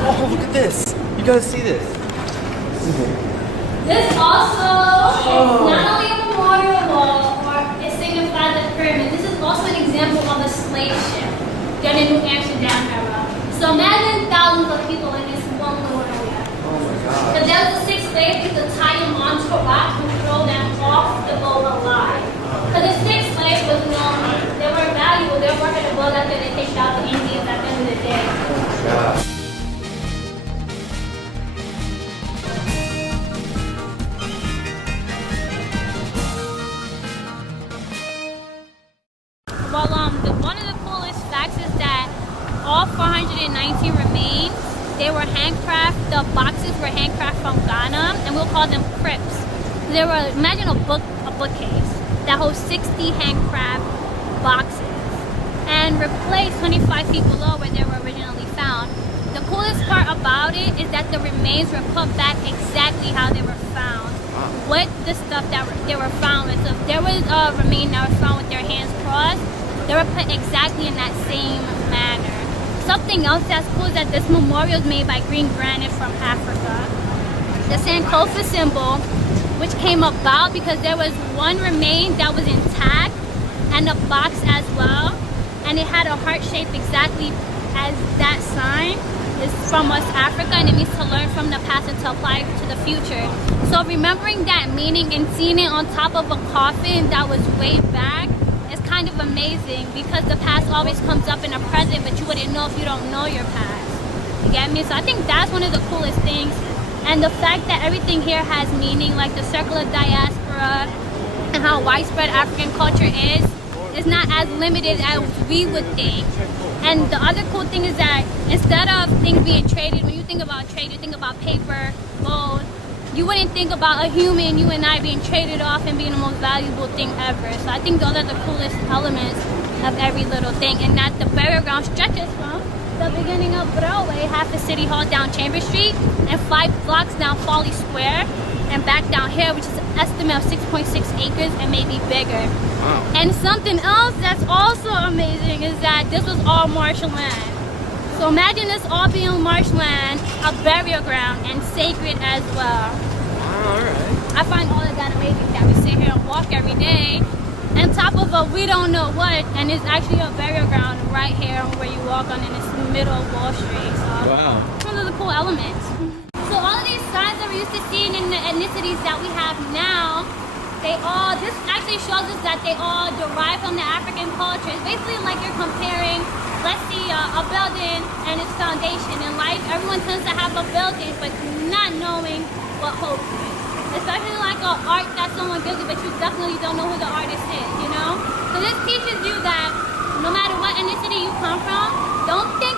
Oh, look at this. You gotta see this. This also is not only a memorial wall or it signifies the pyramid, this is also an example of a slave ship during the New Amsterdam era. So imagine thousands of people in this one little area. Oh my god. Because there was a six slaves used to tie them onto a rock and throw them off the boat alive. Because the six slaves was known, they were valuable, they were working the boat after they kicked out the Indians at the end of the day. God. Well, one of the coolest facts is that all 419 remains, they were handcraft. The boxes were handcraft from Ghana, and we'll call them crypts. They were, imagine a bookcase that holds 60 handcraft boxes, and replaced 25 feet below where they were originally found. The coolest part about it is that the remains were put back exactly how they were found, with the stuff that they were found with. So if there was a remain that was found with their hands crossed, they were put exactly in that same manner. Something else that's cool is that this memorial is made by green granite from Africa. The Sankofa symbol, which came about because there was one remain that was intact and a box as well, and it had a heart shape exactly as that sign. Is from West Africa, and it means to learn from the past and to apply to the future. So remembering that meaning and seeing it on top of a coffin that was way back is kind of amazing, because the past always comes up in the present, but you wouldn't know if you don't know your past. You get me? So I think that's one of the coolest things. And the fact that everything here has meaning, like the circle of diaspora and how widespread African culture is not as limited as we would think. And the other cool thing is that instead of things being traded, when you think about trade, you think about paper, gold. You wouldn't think about a human, you and I, being traded off and being the most valuable thing ever. So I think those are the coolest elements of every little thing. And that the burial ground stretches from the beginning of Broadway, half the City Hall down Chambers Street, and 5 blocks down Folly Square, and back down here, which is an estimate of 6.6 acres and maybe bigger. Wow. And something else that's also amazing is that this was all marshland. So imagine this all being marshland, a burial ground, and sacred as well. Alright. I find all of that amazing that we sit here and walk every day on top of a we don't know what, and it's actually a burial ground right here where you walk on in the middle of Wall Street. So Wow. it's one of the cool elements. So all of these signs that we're used to seeing in the ethnicities that we have now, this actually shows us that they all derive from the African culture. It's basically like you're comparing, let's see, a building and its foundation. In life, everyone tends to have a building, but not knowing what holds it. Especially like an art that someone gives you, but you definitely don't know who the artist is, you know? So this teaches you that no matter what ethnicity you come from, don't think